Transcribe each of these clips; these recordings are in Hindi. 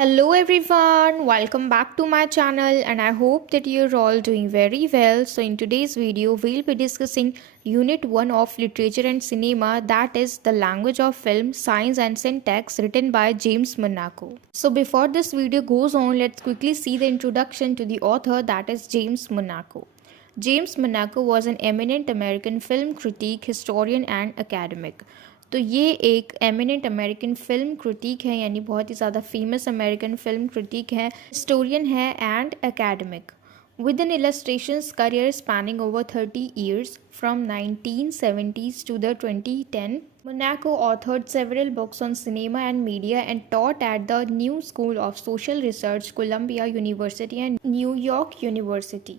Hello everyone, welcome back to my channel and I hope that you're all doing very well. So in today's video, we'll be discussing Unit 1 of Literature and Cinema, that is the language of film, science and syntax, written by James Monaco. So before this video goes on, let's quickly see the introduction to the author, that is James Monaco. James Monaco was an eminent American film critic, historian and academic. तो ये एक एमिनेंट अमेरिकन फिल्म क्रिटिक है, यानी बहुत ही ज़्यादा फेमस अमेरिकन फिल्म क्रिटिक है, हिस्टोरियन है and academic. With an illustrations career spanning over 30 years from 1970s to the 2010, Monaco authored several books on cinema and media and taught at the New School of Social Research, Columbia University and New York University.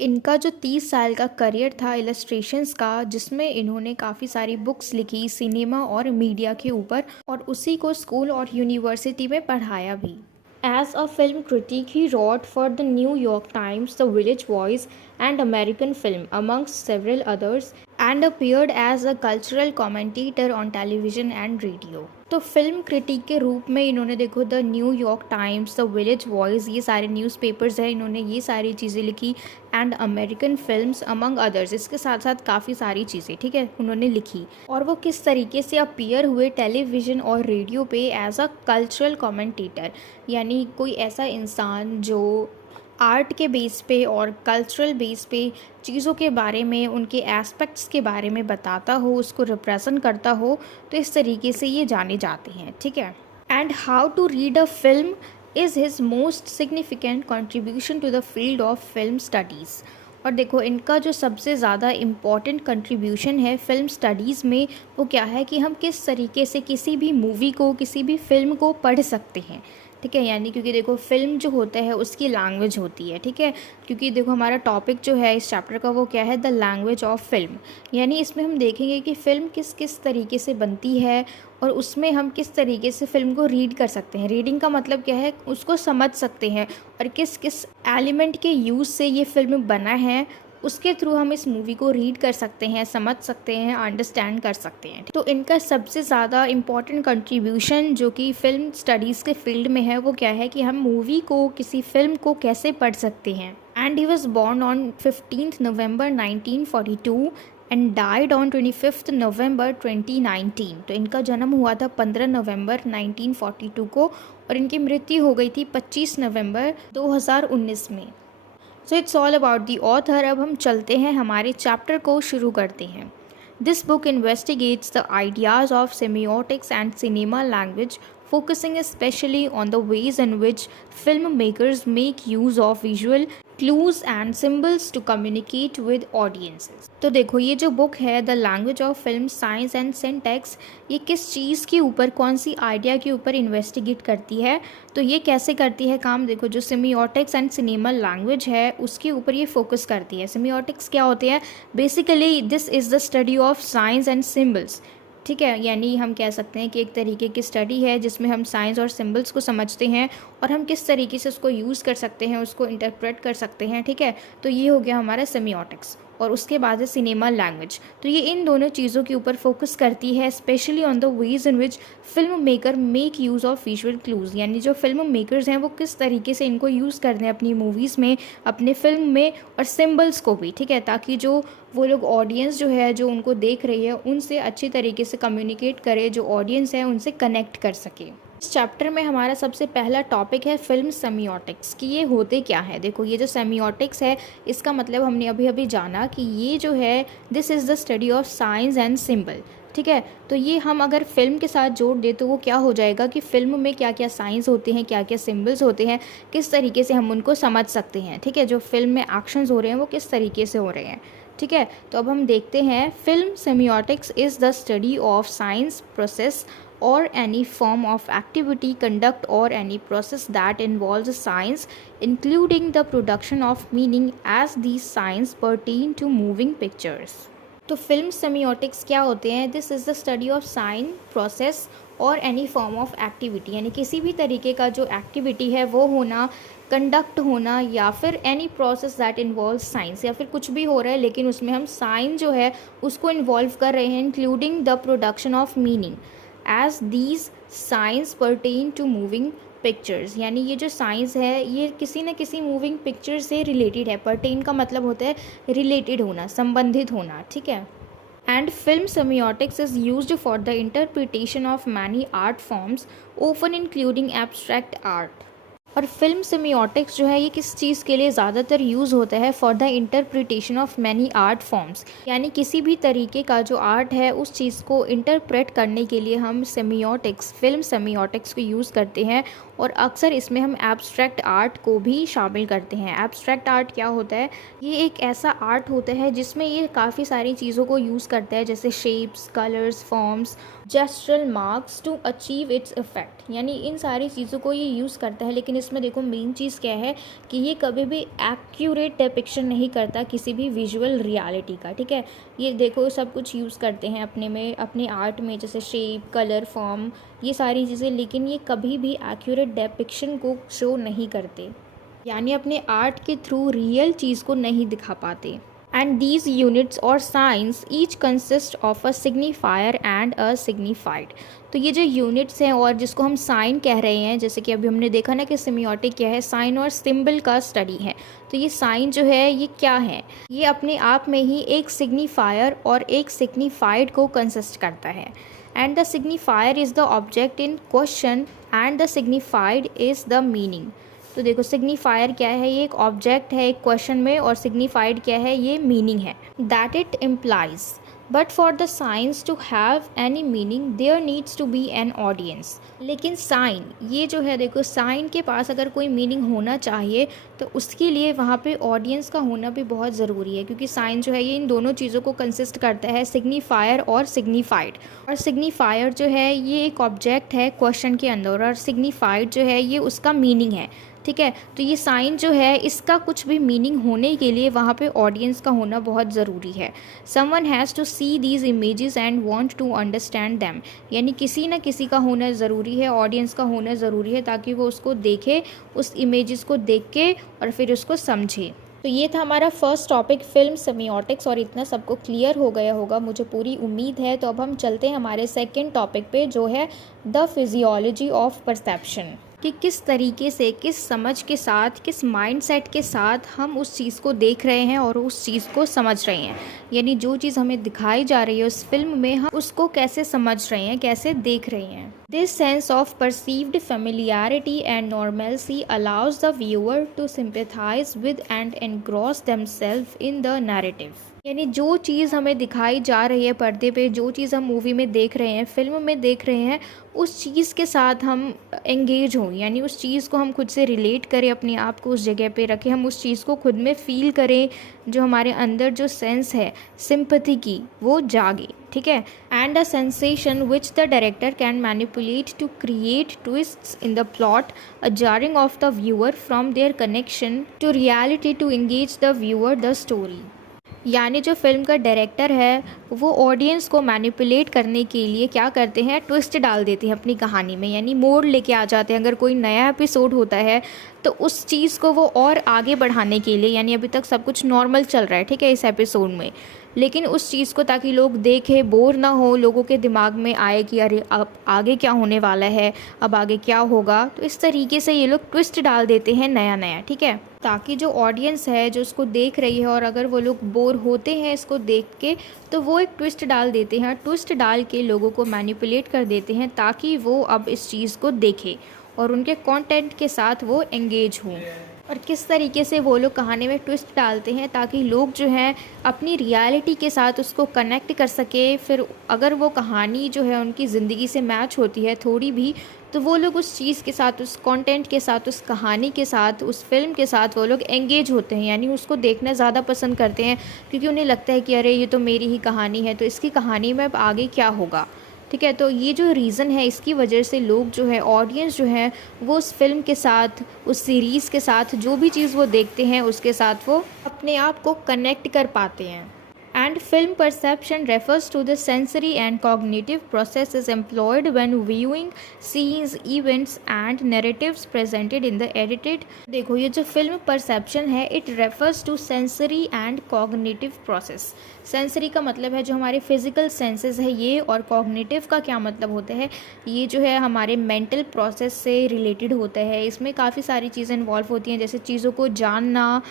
इनका जो 30 साल का करियर था इलस्ट्रेशंस का, जिसमें इन्होंने काफ़ी सारी बुक्स लिखी सिनेमा और मीडिया के ऊपर और उसी को स्कूल और यूनिवर्सिटी में पढ़ाया भी. As a film critic, he wrote for the New York Times, The Village Voice, and American Film, amongst several others, and appeared as a cultural commentator on television and radio. तो फिल्म क्रिटिक के रूप में इन्होंने देखो the new York times, the village voice, ये सारे न्यूज़पेपर्स हैं, इन्होंने ये सारी चीज़ें लिखी and American films among others, इसके साथ साथ काफ़ी सारी चीज़ें, ठीक है, उन्होंने लिखी. और वो किस तरीके से अपीयर हुए टेलीविज़न और रेडियो पे एज अ कल्चरल कमेंटेटर, यानी कोई ऐसा इंसान जो आर्ट के बेस पे और कल्चरल बेस पे चीज़ों के बारे में, उनके एस्पेक्ट्स के बारे में बताता हो, उसको रिप्रेजेंट करता हो, तो इस तरीके से ये जाने जाते हैं, ठीक है. And how to read a film is his most significant contribution to the field of film studies. और देखो इनका जो सबसे ज़्यादा इम्पॉर्टेंट कंट्रीब्यूशन है फिल्म स्टडीज़ में, वो क्या है कि हम किस तरीके से किसी भी मूवी को, किसी भी फिल्म को पढ़ सकते हैं, ठीक है. यानी क्योंकि देखो फिल्म जो होता है उसकी लैंग्वेज होती है, ठीक है, क्योंकि देखो हमारा टॉपिक जो है इस चैप्टर का वो क्या है, द लैंग्वेज ऑफ फिल्म. यानी इसमें हम देखेंगे कि फ़िल्म किस किस तरीके से बनती है और उसमें हम किस तरीके से फ़िल्म को रीड कर सकते हैं. रीडिंग का मतलब क्या है, उसको समझ सकते हैं और किस किस एलिमेंट के यूज़ से ये फिल्म बना है, उसके थ्रू हम इस मूवी को रीड कर सकते हैं, समझ सकते हैं, अंडरस्टैंड कर सकते हैं. तो इनका सबसे ज़्यादा इम्पॉर्टेंट कंट्रीब्यूशन जो कि फ़िल्म स्टडीज़ के फील्ड में है, वो क्या है कि हम मूवी को, किसी फ़िल्म को कैसे पढ़ सकते हैं. And he was born on 15 November 1942 and died on 25 नवंबर 2019. तो इनका जन्म हुआ था 15 नवंबर 1942 को और इनकी मृत्यु हो गई थी 25 नवंबर 2019 में. So it's all about the author. अब हम चलते हैं, हमारे चैप्टर को शुरू करते हैं. This book investigates the ideas of semiotics and cinema language, focusing especially on the ways in which filmmakers make use of visual clues and symbols to communicate with audiences. तो देखो ये जो बुक है the language of film science and syntax, ये किस चीज़ के ऊपर, कौन सी आइडिया के ऊपर इन्वेस्टिगेट करती है. तो ये कैसे करती है काम, देखो जो सेमियोटिक्स एंड सिनेमा लैंग्वेज है उसके ऊपर ये फोकस करती है. सेमियोटिक्स क्या होते हैं, basically this is the study of science and symbols, ठीक है. यानी हम कह सकते हैं कि एक तरीके की स्टडी है जिसमें हम साइंस और सिंबल्स को समझते हैं और हम किस तरीके से उसको यूज़ कर सकते हैं, उसको इंटरप्रेट कर सकते हैं, ठीक है. तो ये हो गया हमारा सेमियोटिक्स. और उसके बाद है सिनेमा लैंग्वेज. तो ये इन दोनों चीज़ों के ऊपर फोकस करती है, specially on the ways in which film maker make use of visual clues, यानी जो फिल्म मेकर्स हैं वो किस तरीके से इनको यूज़ करते हैं अपनी मूवीज़ में, अपने फिल्म में, और सिम्बल्स को भी, ठीक है, ताकि जो वो लोग ऑडियंस जो है, जो उनको देख रही है, उनसे अच्छी तरीके से कम्युनिकेट करे, जो ऑडियंस है उनसे कनेक्ट कर सके. इस चैप्टर में हमारा सबसे पहला टॉपिक है फिल्म सेमियोटिक्स, कि ये होते क्या है. देखो ये जो सेमियोटिक्स है इसका मतलब हमने अभी अभी जाना कि ये जो है this is the study of science and symbol, ठीक है. तो ये हम अगर फिल्म के साथ जोड़ दे तो वो क्या हो जाएगा कि फ़िल्म में क्या क्या साइंस होते हैं, क्या क्या सिम्बल्स होते हैं, किस तरीके से हम उनको समझ सकते हैं, ठीक है. जो फिल्म में एक्शंस हो रहे हैं वो किस तरीके से हो रहे हैं, ठीक है. तो अब हम देखते हैं, film semiotics is the study of science process or any form of activity, conduct or any process that involves science, including the production of meaning as these science pertain to moving pictures. तो फिल्म सेमियोटिक्स क्या होते हैं, this is the study of sine process और एनी फॉर्म ऑफ एक्टिविटी, यानी किसी भी तरीके का जो एक्टिविटी है वो होना, कंडक्ट होना, या फिर any process that involve science, या फिर कुछ भी हो रहा है लेकिन उसमें हम साइन जो है उसको इन्वॉल्व कर रहे हैं, including the production of meaning as these signs pertain to moving pictures, यानी ये जो साइंस है ये किसी न किसी मूविंग पिक्चर से रिलेटेड है। पर्टेन का मतलब होता है रिलेटेड होना, संबंधित होना, ठीक है। And film semiotics is used for the interpretation of many art forms, often including abstract art. और फिल्म सेमियोटिक्स जो है ये किस चीज़ के लिए ज़्यादातर यूज़ होता है? For the interpretation of many art forms, यानी किसी भी तरीके का जो आर्ट है उस चीज़ को इंटरप्रेट करने के लिए हम सेमियोटिक्स, फिल्म सेमियोटिक्स को यूज़ करते हैं। और अक्सर इसमें हम एब्स्ट्रैक्ट आर्ट को भी शामिल करते हैं। एब्स्ट्रैक्ट आर्ट क्या होता है? ये एक ऐसा आर्ट होता है जिसमें ये काफ़ी सारी चीज़ों को यूज़ करता है, जैसे shapes, colours, forms, gestural marks to achieve its effect, यानी इन सारी चीज़ों को ये यूज़ करता है। लेकिन इसमें देखो मेन चीज़ क्या है कि ये कभी भी एक्यूरेट डिपिक्शन नहीं करता किसी भी विजुअल रियलिटी का, ठीक है। ये देखो सब कुछ यूज़ करते हैं अपने आर्ट में, जैसे शेप, कलर, फॉर्म, ये सारी चीज़ें, लेकिन ये कभी भी एक्यूरेट डिपिक्शन को शो नहीं करते, यानी अपने आर्ट के थ्रू रियल चीज़ को नहीं दिखा पाते। And these units or signs each consist of a signifier and a signified. तो ये जो यूनिट्स हैं और जिसको हम साइन कह रहे हैं, जैसे कि अभी हमने देखा ना कि सेमियोटिक क्या है, साइन और सिंबल का स्टडी है। तो ये साइन जो है ये क्या है? ये अपने आप में ही एक सिग्निफायर और एक सिग्निफाइड को कंसिस्ट करता है। And the signifier is the object in question and the signified is the meaning. तो देखो सिग्निफायर क्या है? ये एक ऑब्जेक्ट है एक क्वेश्चन में, और सिग्निफाइड क्या है? ये मीनिंग है। That it implies, but for the signs to have any meaning there needs to be an audience. लेकिन साइन, ये जो है देखो, साइन के पास अगर कोई मीनिंग होना चाहिए तो उसके लिए वहाँ पे ऑडियंस का होना भी बहुत ज़रूरी है, क्योंकि साइन जो है ये इन दोनों चीज़ों को कंसिस्ट करता है, सिग्निफायर और सिग्निफाइड। और सिग्निफायर जो है ये एक ऑब्जेक्ट है क्वेश्चन के अंदर, और सिग्निफाइड जो है ये उसका मीनिंग है, ठीक है। तो ये साइन जो है इसका कुछ भी मीनिंग होने के लिए वहाँ पे ऑडियंस का होना बहुत ज़रूरी है। Someone has to see these images and want to understand them, यानी किसी न किसी का होना ज़रूरी है, ऑडियंस का होना ज़रूरी है, ताकि वो उसको देखे, उस इमेजेस को देख के और फिर उसको समझे। तो ये था हमारा फर्स्ट टॉपिक फिल्म सेमियोटिक्स, और इतना सबको क्लियर हो गया होगा मुझे पूरी उम्मीद है। तो अब हम चलते हैं हमारे सेकंड टॉपिक पे, जो है द फिजियोलॉजी ऑफ परसेप्शन, कि किस तरीके से, किस समझ के साथ, किस माइंडसेट के साथ हम उस चीज़ को देख रहे हैं और उस चीज़ को समझ रहे हैं। यानी जो चीज़ हमें दिखाई जा रही है उस फिल्म में, हम उसको कैसे समझ रहे हैं, कैसे देख रहे हैं। This sense of perceived familiarity and normalcy allows the viewer to sympathise with and engross themselves in the narrative, यानी जो चीज़ हमें दिखाई जा रही है पर्दे पे, जो चीज़ हम मूवी में देख रहे हैं, फिल्म में देख रहे हैं, उस चीज़ के साथ हम एंगेज हों, यानी उस चीज़ को हम खुद से रिलेट करें, अपने आप को उस जगह पे रखें, हम उस चीज़ को खुद में फील करें, जो हमारे अंदर जो सेंस है सिंपैथी की वो जागे, ठीक है। And a sensation which the director can manipulate to create twists in the plot, a jarring of the viewer from their connection to reality to engage the viewer the story. यानी जो फिल्म का डायरेक्टर है वो ऑडियंस को मैनिपुलेट करने के लिए क्या करते हैं, ट्विस्ट डाल देते हैं अपनी कहानी में, यानी मोड़ लेके आ जाते हैं। अगर कोई नया एपिसोड होता है तो उस चीज़ को वो और आगे बढ़ाने के लिए, यानी अभी तक सब कुछ नॉर्मल चल रहा है, ठीक है, इस एपिसोड में, लेकिन उस चीज़ को ताकि लोग देखें, बोर ना हो, लोगों के दिमाग में आए कि अरे अब आगे क्या होने वाला है, अब आगे क्या होगा, तो इस तरीके से ये लोग ट्विस्ट डाल देते हैं नया नया, ठीक है, ताकि जो ऑडियंस है जो इसको देख रही है, और अगर वो लोग बोर होते हैं इसको देख के, तो वो एक ट्विस्ट डाल देते हैं, ट्विस्ट डाल के लोगों को मैनिपुलेट कर देते हैं ताकि वो अब इस चीज़ को देखें और उनके कंटेंट के साथ वो एंगेज हों। और किस तरीके से वो लोग कहानी में ट्विस्ट डालते हैं ताकि लोग जो हैं अपनी रियलिटी के साथ उसको कनेक्ट कर सके। फिर अगर वो कहानी जो है उनकी ज़िंदगी से मैच होती है थोड़ी भी, तो वो लोग उस चीज़ के साथ, उस कंटेंट के साथ, उस कहानी के साथ, उस फिल्म के साथ वो लोग एंगेज होते हैं, यानी उसको देखना ज़्यादा पसंद करते हैं, क्योंकि उन्हें लगता है कि अरे ये तो मेरी ही कहानी है, तो इसकी कहानी में अब आगे क्या होगा, ठीक है। तो ये जो रीज़न है इसकी वजह से लोग जो है, ऑडियंस जो है, वो उस फिल्म के साथ, उस सीरीज़ के साथ, जो भी चीज़ वो देखते हैं उसके साथ वो अपने आप को कनेक्ट कर पाते हैं। And film perception refers to the sensory and cognitive processes employed when viewing scenes, events and narratives presented in the edited। देखो ये जो फिल्म परसेप्शन है it refers to sensory and cognitive process. Sensory का मतलब है जो हमारे फिजिकल सेंसेस है ये, और कॉग्निटिव का क्या मतलब होता है, ये जो है हमारे मेंटल प्रोसेस से रिलेटेड होता है। इसमें काफ़ी सारी चीज़ें इन्वॉल्व होती हैं, जैसे चीज़ों को जानना,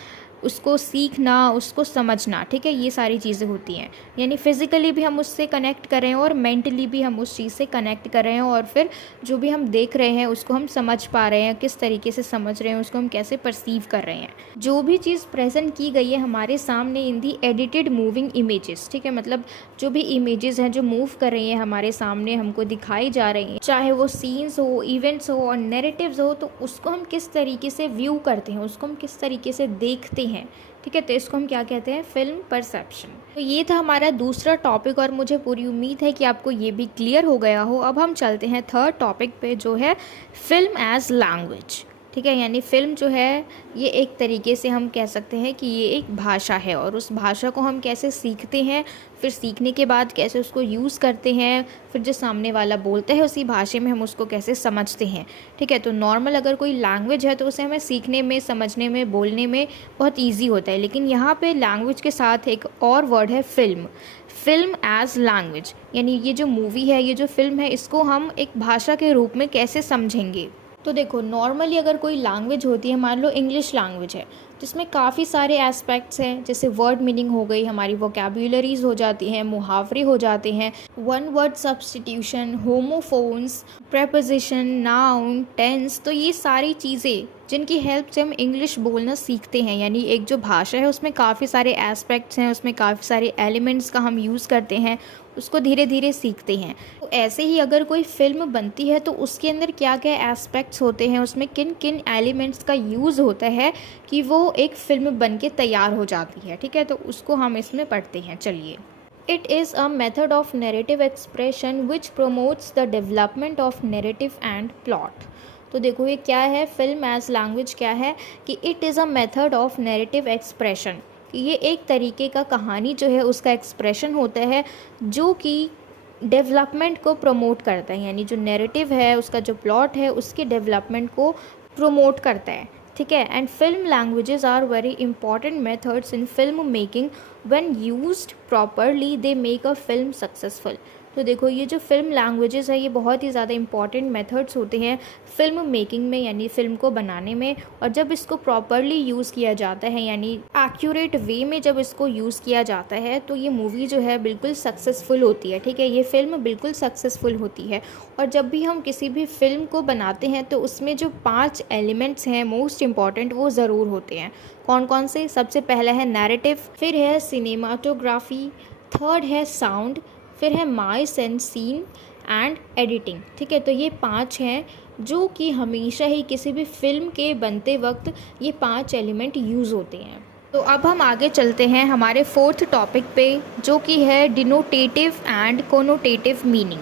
उसको सीखना, उसको समझना, ठीक है, ये सारी चीज़ें होती हैं। यानी फिज़िकली भी हम उससे कनेक्ट कर रहे हैं और मेंटली भी हम उस चीज़ से कनेक्ट कर रहे हैं, और फिर जो भी हम देख रहे हैं उसको हम समझ पा रहे हैं, किस तरीके से समझ रहे हैं, उसको हम कैसे परसीव कर रहे हैं। जो भी चीज़ प्रेजेंट की गई है हमारे सामने इन दी एडिटेड मूविंग इमेजेस, ठीक है, मतलब जो भी इमेजेस हैं जो मूव कर रही हैं हमारे सामने, हमको दिखाई जा रही हैं, चाहे वो सीन्स हो, इवेंट्स हो और नैरेटिव्स हो, तो उसको हम किस तरीके से व्यू करते हैं, उसको हम किस तरीके से देखते हैं, ठीक है, तो इसको हम क्या कहते हैं, फिल्म परसेप्शन। तो ये था हमारा दूसरा टॉपिक और मुझे पूरी उम्मीद है कि आपको ये भी क्लियर हो गया हो। अब हम चलते हैं थर्ड टॉपिक पे जो है फिल्म एज लैंग्वेज, ठीक है, यानी फिल्म जो है ये एक तरीके से हम कह सकते हैं कि ये एक भाषा है, और उस भाषा को हम कैसे सीखते हैं, फिर सीखने के बाद कैसे उसको यूज़ करते हैं, फिर जो सामने वाला बोलता है उसी भाषा में हम उसको कैसे समझते हैं, ठीक है। तो नॉर्मल अगर कोई लैंग्वेज है तो उसे हमें सीखने में, समझने में, बोलने में बहुत ईजी होता है, लेकिन यहाँ पे लैंग्वेज के साथ एक और वर्ड है फिल्म। फिल्म एज लैंग्वेज, यानी ये जो मूवी है, ये जो फिल्म है, इसको हम एक भाषा के रूप में कैसे समझेंगे। तो देखो नॉर्मली अगर कोई लैंग्वेज होती है, मान लो इंग्लिश लैंग्वेज है, जिसमें काफ़ी सारे एस्पेक्ट्स हैं, जैसे वर्ड मीनिंग हो गई, हमारी वोकैब्युलरीज हो जाती हैं, मुहावरे हो जाते हैं, one word substitution, homophones, preposition, noun, tense, तो ये सारी चीज़ें जिनकी हेल्प से हम इंग्लिश बोलना सीखते हैं। यानी एक जो भाषा है उसमें काफ़ी सारे एस्पेक्ट्स हैं, उसमें काफ़ी सारे एलिमेंट्स का हम यूज़ करते हैं, उसको धीरे धीरे सीखते हैं। तो ऐसे ही अगर कोई फिल्म बनती है तो उसके अंदर क्या क्या एस्पेक्ट्स होते हैं, उसमें किन किन एलिमेंट्स का यूज़ होता है कि वो एक फ़िल्म बन के तैयार हो जाती है, ठीक है, तो उसको हम इसमें पढ़ते हैं। चलिए, it is a method of narrative expression which promotes the development of narrative and plot. तो देखो ये क्या है, फिल्म एज लैंग्वेज क्या है कि it is a method of narrative expression, कि ये एक तरीके का कहानी जो है उसका एक्सप्रेशन होता है जो कि डेवलपमेंट को प्रमोट करता है, यानी जो नैरेटिव है उसका जो प्लॉट है उसके डेवलपमेंट को प्रमोट करता है, ठीक है। And film languages are very important methods in film making, when used properly they make a film successful. तो देखो ये जो फिल्म लैंग्वेजेस है ये बहुत ही ज़्यादा इंपॉर्टेंट मेथड्स होते हैं फिल्म मेकिंग में, यानी फ़िल्म को बनाने में, और जब इसको प्रॉपरली यूज़ किया जाता है, यानी एक्यूरेट वे में जब इसको यूज़ किया जाता है, तो ये मूवी जो है बिल्कुल सक्सेसफुल होती है, ठीक है, ये फ़िल्म बिल्कुल सक्सेसफुल होती है। और जब भी हम किसी भी फिल्म को बनाते हैं तो उसमें जो 5 एलिमेंट्स हैं मोस्ट इम्पॉर्टेंट वो ज़रूर होते हैं। कौन कौन से? सबसे पहला है नैरेटिव, फिर है सिनेमाटोग्राफी, थर्ड है साउंड, फिर है mise en scene and editing, ठीक है। तो ये 5 हैं जो कि हमेशा ही किसी भी फिल्म के बनते वक्त ये 5 एलिमेंट यूज़ होते हैं। तो अब हम आगे चलते हैं हमारे फोर्थ टॉपिक पे, जो कि है डिनोटेटिव एंड कोनोटेटिव मीनिंग।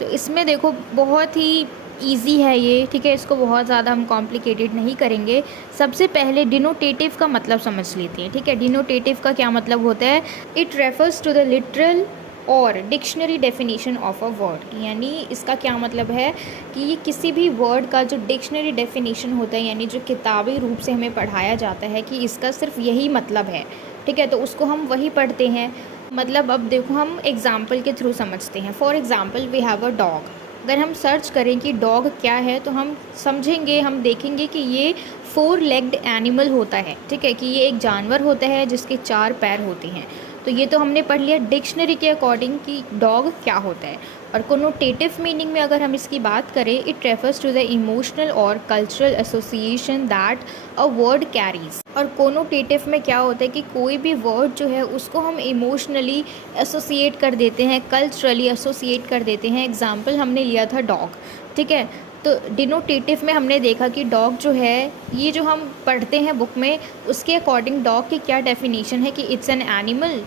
तो इसमें देखो बहुत ही ईजी है ये, ठीक है, इसको बहुत ज़्यादा हम कॉम्प्लिकेटेड नहीं करेंगे। सबसे पहले डिनोटेटिव का मतलब समझ लेते हैं, ठीक है। डिनोटेटिव का क्या मतलब होता है? It refers to the literal और dictionary definition of a word, यानी इसका क्या मतलब है कि ये किसी भी वर्ड का जो डिक्शनरी डेफिनेशन होता है, यानी जो किताबी रूप से हमें पढ़ाया जाता है कि इसका सिर्फ यही मतलब है, ठीक है, तो उसको हम वही पढ़ते हैं। मतलब अब देखो हम एग्जाम्पल के थ्रू समझते हैं। For example we have a dog. अगर हम सर्च करें कि डॉग क्या है तो हम समझेंगे, हम देखेंगे कि ये 4 लेग्ड एनिमल होता है, ठीक है, कि ये एक जानवर होता है जिसके 4 पैर होते हैं। तो ये तो हमने पढ़ लिया डिक्शनरी के अकॉर्डिंग कि डॉग क्या होता है। और कोनोटेटिव मीनिंग में अगर हम इसकी बात करें, it refers to the emotional और cultural association that a word carries. और कोनोटेटिव में क्या होता है कि कोई भी वर्ड जो है उसको हम इमोशनली एसोसिएट कर देते हैं, कल्चरली एसोसिएट कर देते हैं। एग्जाम्पल हमने लिया था डॉग, ठीक है। तो डिनोटेटिव में हमने देखा कि डॉग जो है, ये जो हम पढ़ते हैं बुक में, उसके अकॉर्डिंग डॉग की क्या डेफिनेशन है कि it's an animal,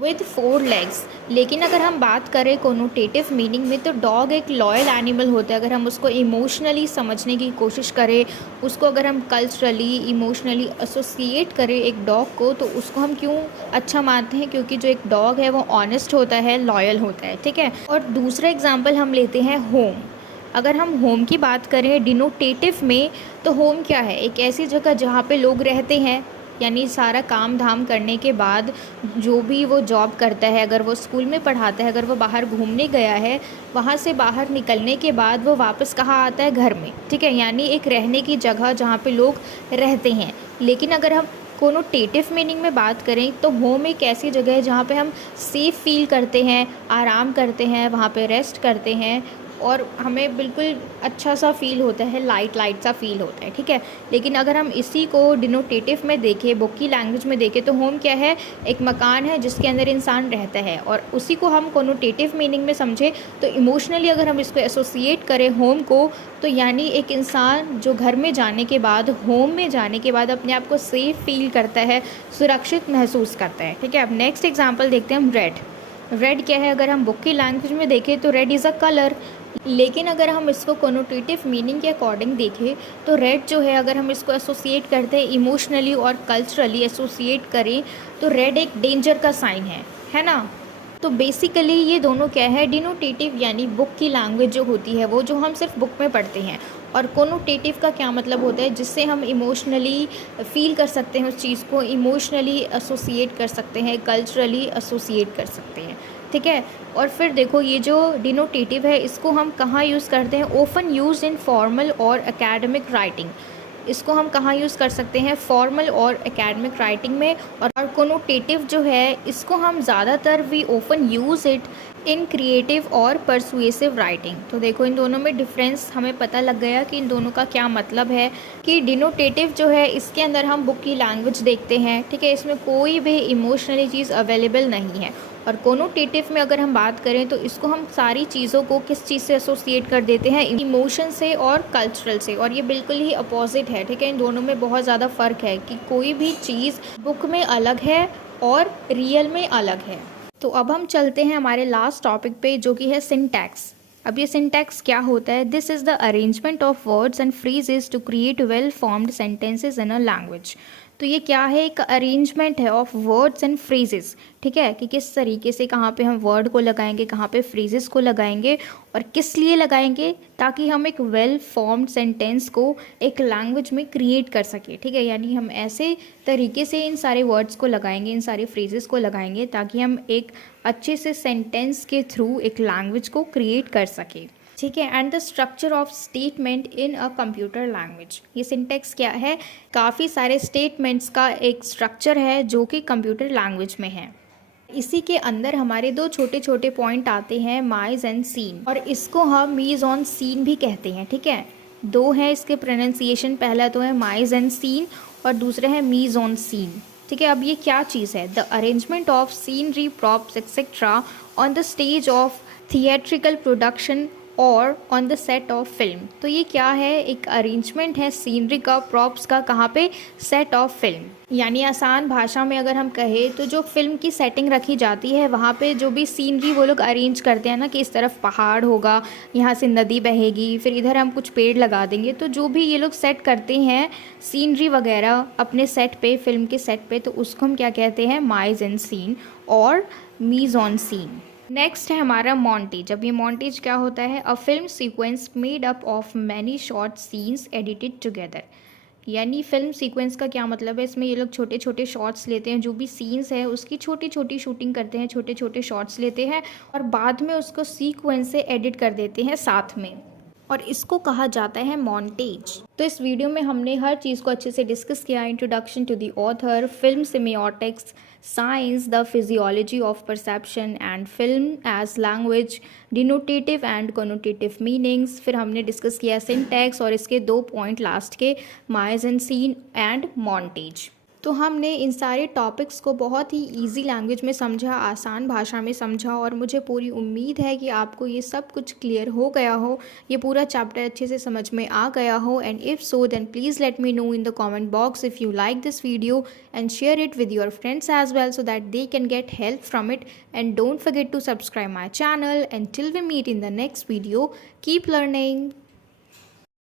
with 4 legs. लेकिन अगर हम बात करें कोनोटेटिव मीनिंग में, तो डॉग एक लॉयल एनिमल होता है। अगर हम उसको इमोशनली समझने की कोशिश करें, उसको अगर हम कल्चरली इमोशनली एसोसिएट करें एक डॉग को, तो उसको हम क्यों अच्छा मानते हैं? क्योंकि जो एक डॉग है वो ऑनेस्ट होता है, लॉयल होता है, ठीक है। और दूसरा एग्जाम्पल हम लेते हैं होम। अगर हम होम की बात करें डिनोटेटिव में, तो होम क्या है? एक ऐसी जगह जहाँ पे लोग रहते हैं, यानी सारा काम धाम करने के बाद जो भी वो जॉब करता है, अगर वो स्कूल में पढ़ाता है, अगर वो बाहर घूमने गया है, वहाँ से बाहर निकलने के बाद वो वापस कहाँ आता है? घर में, ठीक है। यानी एक रहने की जगह जहाँ पे लोग रहते हैं। लेकिन अगर हम कोनोटेटिव मीनिंग में बात करें, तो होम एक ऐसी जगह है जहाँ पे हम सेफ़ फील करते हैं, आराम करते हैं, वहाँ पे रेस्ट करते हैं और हमें बिल्कुल अच्छा सा फ़ील होता है, लाइट लाइट सा फ़ील होता है, ठीक है। लेकिन अगर हम इसी को डिनोटेटिव में देखें, बुक की लैंग्वेज में देखें, तो होम क्या है? एक मकान है जिसके अंदर इंसान रहता है। और उसी को हम कोनोटेटिव मीनिंग में समझें, तो इमोशनली अगर हम इसको एसोसिएट करें होम को, तो यानी एक इंसान जो घर में जाने के बाद, होम में जाने के बाद अपने आप को सेफ़ फील करता है, सुरक्षित महसूस करता है, ठीक है। अब नेक्स्ट एग्जाम्पल देखते हैं हम रेड। रेड क्या है? अगर हम बुक की लैंग्वेज में देखें तो रेड इज़ अ कलर। लेकिन अगर हम इसको कोनोटेटिव मीनिंग के अकॉर्डिंग देखें, तो रेड जो है, अगर हम इसको एसोसिएट करते हैं इमोशनली और कल्चरली एसोसिएट करें, तो रेड एक डेंजर का साइन है ना। तो बेसिकली ये दोनों क्या है? डिनोटेटिव यानी बुक की लैंग्वेज जो होती है, वो जो हम सिर्फ बुक में पढ़ते हैं, और कोनोटेटिव का क्या मतलब होता है? जिससे हम इमोशनली फ़ील कर सकते हैं, उस चीज़ को इमोशनली एसोसिएट कर सकते हैं, कल्चरली एसोसिएट कर सकते हैं, ठीक है। और फिर देखो, ये जो डिनोटेटिव है, इसको हम कहाँ यूज़ करते हैं? ऑफन यूज इन फॉर्मल और एकेडमिक राइटिंग। इसको हम कहाँ यूज़ कर सकते हैं? फॉर्मल और एकेडमिक राइटिंग में। और कोनोटेटिव जो है, इसको हम ज़्यादातर we often use it in creative और परसुएसिव राइटिंग। तो देखो, इन दोनों में डिफरेंस हमें पता लग गया कि इन दोनों का क्या मतलब है। कि डिनोटेटिव जो है, इसके अंदर हम बुक की लैंग्वेज देखते हैं, ठीक है, इसमें कोई भी इमोशनली चीज़ अवेलेबल नहीं है। और कोनोटेटिव में अगर हम बात करें, तो इसको हम सारी चीज़ों को किस चीज़ से एसोसिएट कर देते हैं? इमोशन से और कल्चरल से। और ये बिल्कुल ही अपोजिट है, ठीक है। इन दोनों में बहुत ज़्यादा फ़र्क है कि कोई भी चीज़ बुक में अलग है और रियल में अलग है। तो अब हम चलते हैं हमारे लास्ट टॉपिक पे, जो कि है सिंटैक्स। अब ये सिंटैक्स क्या होता है? This is the arrangement of words and phrases to create well formed sentences in a language. तो ये क्या है? एक अरेंजमेंट है ऑफ वर्ड्स एंड फ्रेजेस, ठीक है, कि किस तरीके से कहाँ पे हम वर्ड को लगाएंगे, कहाँ पे फ्रेजेस को लगाएंगे और किस लिए लगाएंगे, ताकि हम एक वेल फॉर्म्ड सेंटेंस को एक लैंग्वेज में क्रिएट कर सके, ठीक है। यानी हम ऐसे तरीके से इन सारे वर्ड्स को लगाएंगे, इन सारे फ्रेजेस को लगाएंगे, ताकि हम एक अच्छे से सेंटेंस के थ्रू एक लैंग्वेज को क्रिएट कर सके, ठीक है। And the structure of statement in a computer language. ये सिंटेक्स क्या है? काफ़ी सारे स्टेटमेंट्स का एक स्ट्रक्चर है जो कि कंप्यूटर लैंग्वेज में है। इसी के अंदर हमारे दो छोटे छोटे पॉइंट आते हैं, माइज एंड सीन, और इसको हम मीज ऑन सीन भी कहते हैं, ठीक है। दो हैं इसके प्रोनाउंसिएशन, पहला तो है माइज एंड सीन और दूसरा है मीज ऑन सीन, ठीक है। अब ये क्या चीज़ है? The arrangement of scenery, props etcetera on the stage of theatrical production और on the set of film. तो ये क्या है? एक अरेंजमेंट है सीनरी का, प्रॉप्स का, कहाँ पे? Set of film. यानी आसान भाषा में अगर हम कहें, तो जो फिल्म की सेटिंग रखी जाती है, वहाँ पे जो भी सीनरी वो लोग अरेंज करते हैं ना, कि इस तरफ पहाड़ होगा, यहाँ से नदी बहेगी, फिर इधर हम कुछ पेड़ लगा देंगे, तो जो भी ये लोग सेट करते हैं सीनरी वगैरह अपने सेट पे, फिल्म के सेट पे, तो उसको हम क्या कहते हैं? माइज एंड सीन और मीज ऑन सीन। नेक्स्ट है हमारा मॉन्टेज। अब ये मॉन्टेज क्या होता है? A film sequence made up of many short scenes edited together. यानी फिल्म सीक्वेंस का क्या मतलब है? इसमें ये लोग छोटे छोटे शॉट्स लेते हैं, जो भी सीन्स है उसकी छोटी छोटी शूटिंग करते हैं, छोटे छोटे शॉट्स लेते हैं और बाद में उसको सीक्वेंस से एडिट कर देते हैं साथ में, और इसको कहा जाता है मॉन्टेज। तो इस वीडियो में हमने हर चीज़ को अच्छे से डिस्कस किया। Introduction to the author, film semiotics, science, the physiology of perception and film as language, denotative and connotative meanings. फिर हमने डिस्कस किया सिंटैक्स और इसके दो पॉइंट लास्ट के, mise and scene and montage. तो हमने इन सारे टॉपिक्स को बहुत ही इजी लैंग्वेज में समझा, आसान भाषा में समझा, और मुझे पूरी उम्मीद है कि आपको ये सब कुछ क्लियर हो गया हो, ये पूरा चैप्टर अच्छे से समझ में आ गया हो. And if so then please let me know in the comment box if you like this video, and share it with your friends as well so that they can get help from it. And don't forget to subscribe my channel. Until we meet in the next video, keep learning.